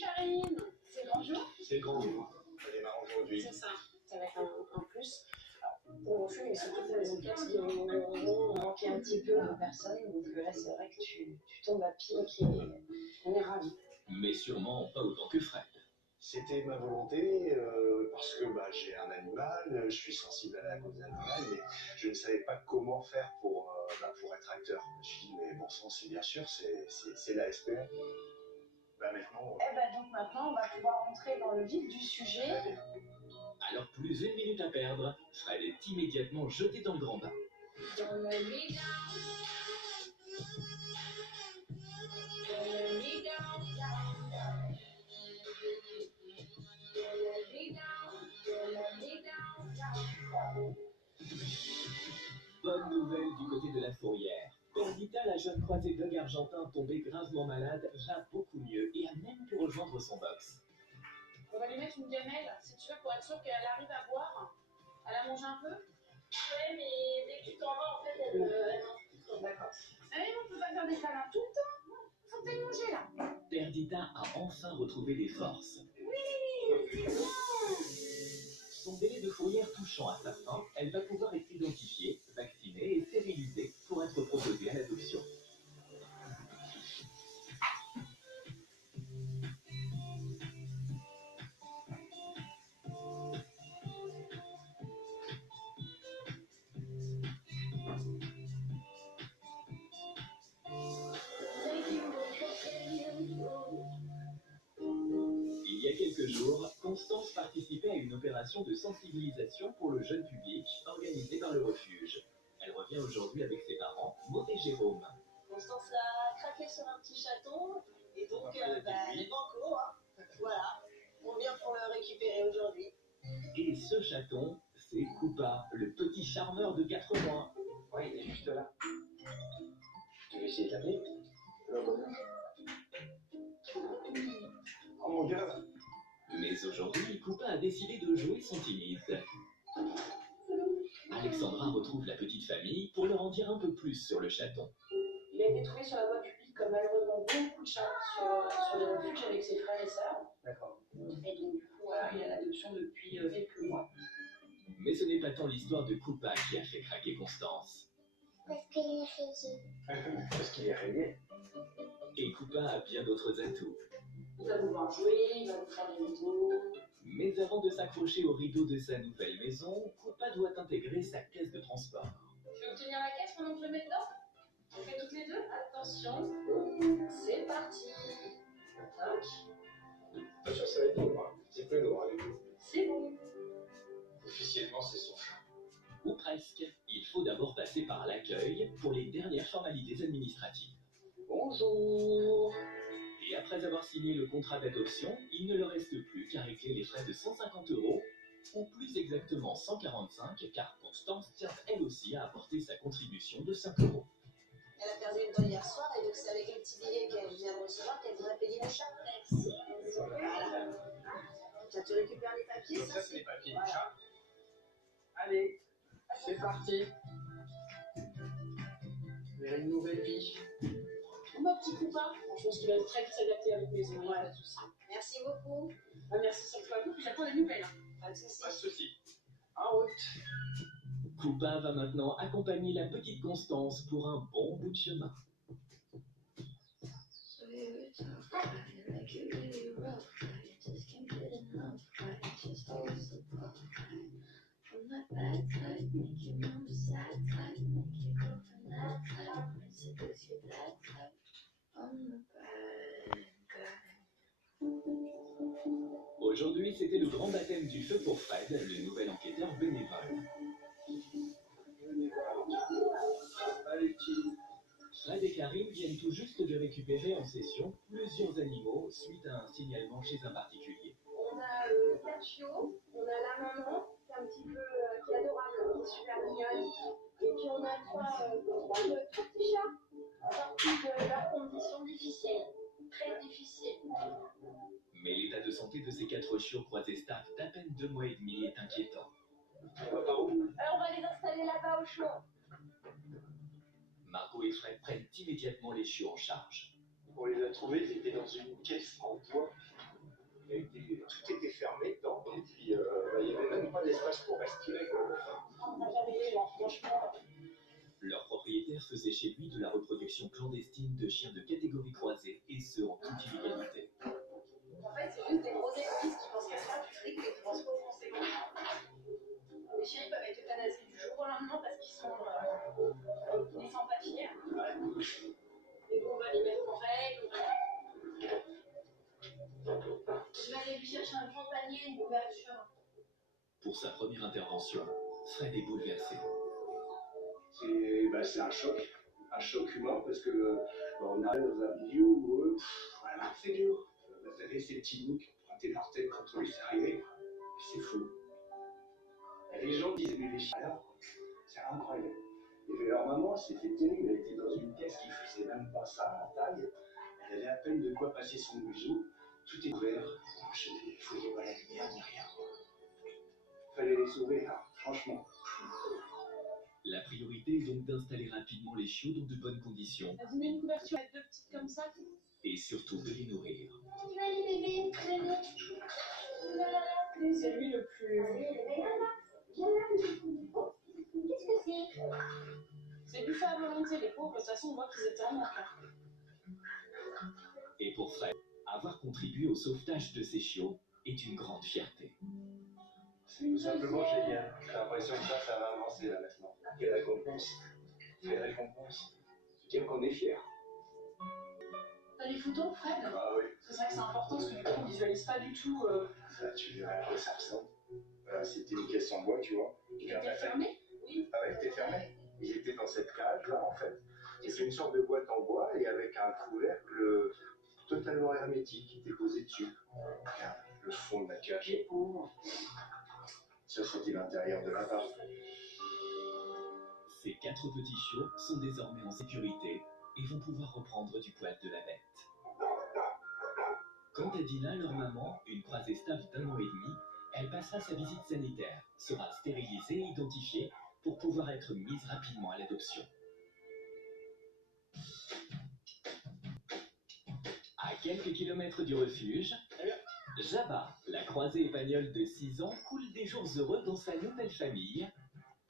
Karine. C'est le grand jour? C'est le grand jour. Ça démarre aujourd'hui. C'est ça. Ça va être un plus. Pour le refuge, mais surtout pour les enquêtes qui ont malheureusement manqué un petit peu de personnes. Donc là, c'est vrai que tu tombes à pic et on est ravis. Mais sûrement pas autant que Fred. C'était ma volonté, parce que j'ai un animal, je suis sensible à la cause animale, mais je ne savais pas comment faire pour être acteur. Je me suis dit, mais bon sang, c'est bien sûr, c'est la SPA. Maintenant... donc maintenant, on va pouvoir entrer dans le vif du sujet. Alors plus une minute à perdre, Fred est immédiatement jeté dans le grand bain. Bonne nouvelle du côté de la fourrière. Perdita, la jeune croisée d'Hug argentin tombée gravement malade, va beaucoup mieux et a même pu rejoindre son box. On va lui mettre une gamelle, si tu veux, pour être sûr qu'elle arrive à boire. Elle a mangé un peu? Ouais, mais dès que tu t'en vas, en fait, elle mange plus trop. D'accord. Mais on peut pas faire des câlins tout le temps. Faut qu'elle mange là. Perdita a enfin retrouvé les forces. Oui, c'est bon. Son délai de fourrière touchant à sa fin, elle va pouvoir être identifiée, vaccinée et stérilisée pour être proposée à l'adoption. Il y a quelques jours, Constance participait à une opération de sensibilisation pour le jeune public organisée par le refuge. Elle revient aujourd'hui avec ses parents, Maud et Jérôme. Constance a craqué sur un petit chaton, et donc elle est banco, hein. Voilà, on vient pour le récupérer aujourd'hui. Et ce chaton, c'est Koopa, le petit charmeur de 4 mois. Oui, il est juste là. Tu veux essayer de l'appeler? Oh mon Dieu! Mais aujourd'hui, Koopa a décidé de jouer son timide. Alexandra retrouve la petite famille pour leur en dire un peu plus sur le chaton. Il a été trouvé sur la voie publique, comme malheureusement beaucoup de chats sur le refuge avec ses frères et sœurs. D'accord. Et donc, du coup, voilà, il a l'adoption depuis quelques mois. Mais ce n'est pas tant l'histoire de Koopa qui a fait craquer Constance. Parce qu'il est rayé. Parce qu'il est rayé. Et Koopa a bien d'autres atouts. Il va pouvoir jouer, il va nous faire des rideaux. Mais avant de s'accrocher au rideau de sa nouvelle maison, Koopa doit intégrer sa caisse de transport. Tu veux obtenir la caisse pendant que je le mets dedans? On fait toutes les deux? Attention, c'est parti. Toc. Attention, ça va être lourd, hein. C'est plus lourd avec vous. C'est bon. Officiellement, c'est son chat. Ou presque. Il faut d'abord passer par l'accueil pour les dernières formalités administratives. Bonjour. Et après avoir signé le contrat d'adoption, il ne leur reste plus qu'à régler les frais de 150 €, ou plus exactement 145, car Constance tient elle aussi à apporter sa contribution de 5 €. Elle a perdu une dent hier soir, et donc c'est avec le petit billet qu'elle vient de recevoir qu'elle voudrait payer le chat. Merci. Voilà. Tu récupères les papiers? Ça, c'est les papiers du chat. Allez, c'est parti. Vers une nouvelle vie. Ma petit Koopa, je pense qu'il va très vite s'adapter avec mes oreilles, pas de soucis. Merci beaucoup. Merci surtout à vous, puis j'attends les nouvelles. Pas de soucis. Pas de soucis. En route. Koopa va maintenant accompagner la petite Constance pour un bon bout de chemin. Aujourd'hui, c'était le grand baptême du feu pour Fred, le nouvel enquêteur bénévole. Fred et Karim viennent tout juste de récupérer en session plusieurs animaux suite à un signalement chez un particulier. On a 4 chiots, on a la maman, qui est un petit peu qui est adorable, qui est super mignonne. Et puis on a trois petits chats sortis de leurs conditions difficiles, très difficiles. Mais l'état de santé de ces 4 chiots croisés staff d'à peine 2 mois et demi est inquiétant. Alors on va les installer là-bas au chaud. Margot et Fred prennent immédiatement les chiots en charge. On les a trouvés, ils étaient dans une caisse en bois. franchement. Leur propriétaire faisait chez lui de la reproduction clandestine de chiens de catégorie croisée, et ce en toute illégalité. En fait, c'est juste des gros égoïstes qui pensent qu'à se faire du fric et qui pensent pas aux conséquences. Les chiens peuvent être euthanasiés du jour au lendemain parce qu'ils sont sans papier. Et qu'on va les mettre en règle. Je vais aller lui chercher un grand panier, une couverture. Pour sa première intervention, Fred est bouleversé. C'est un choc humain parce que on arrive dans un milieu où voilà, c'est dur. Vous avez ces petits bouts qui ont pointé leur tête quand on les fait arriver. C'est fou. Et les gens disent mais les chiens, c'est incroyable. Et leur maman, c'était terrible, elle était dans une pièce qui faisait même pas ça en taille. Elle avait à peine de quoi passer son museau, tout est ouvert. Il ne faut pas la lumière ni rien. Il fallait les sauver, hein, franchement. La priorité est donc d'installer rapidement les chiots dans de bonnes conditions. Vas-y, mets une couverture avec 2 petites comme ça. Et surtout de les nourrir. Il va les bébés, venez. C'est lui le plus. Qu'est-ce que c'est? C'est buffet à volonté, les pauvres. De toute façon, on voit qu'ils étaient en enfer. Et pour Fred, avoir contribué au sauvetage de ses chiots est une grande fierté. C'est tout simplement génial. J'ai l'impression que ça va avancer là maintenant. Quelle récompense. Quelle récompense. Quel qu'on est fier. T'as les photos, Fred? Ah oui. C'est vrai que c'est important parce que du coup, on visualise pas du tout. Ça, tu verras à quoi ça ressemble. C'était une caisse en bois, tu vois. Il était fermé? Oui. Ah ouais, c'était fermé. Ils étaient dans cette cage là en fait. C'est une sorte de boîte en bois et avec un couvercle totalement hermétique qui était posé dessus. Regarde le fond de la cage. Ça, c'était l'intérieur de l'appart. Ces 4 petits chiots sont désormais en sécurité et vont pouvoir reprendre du poil de la bête. Quant à Dina, leur maman, une croisée stable d'1 an et demi, elle passera sa visite sanitaire, sera stérilisée et identifiée pour pouvoir être mise rapidement à l'adoption. À quelques kilomètres du refuge, Jabba, la croisée espagnole de 6 ans, coule des jours heureux dans sa nouvelle famille,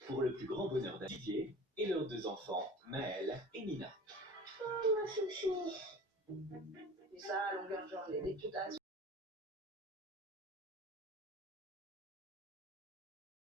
pour le plus grand bonheur d'Adidier et leurs 2 enfants, Maëlle et Nina. Oh, ma chouchou. Et ça, à longueur de journée, dès que tu t'as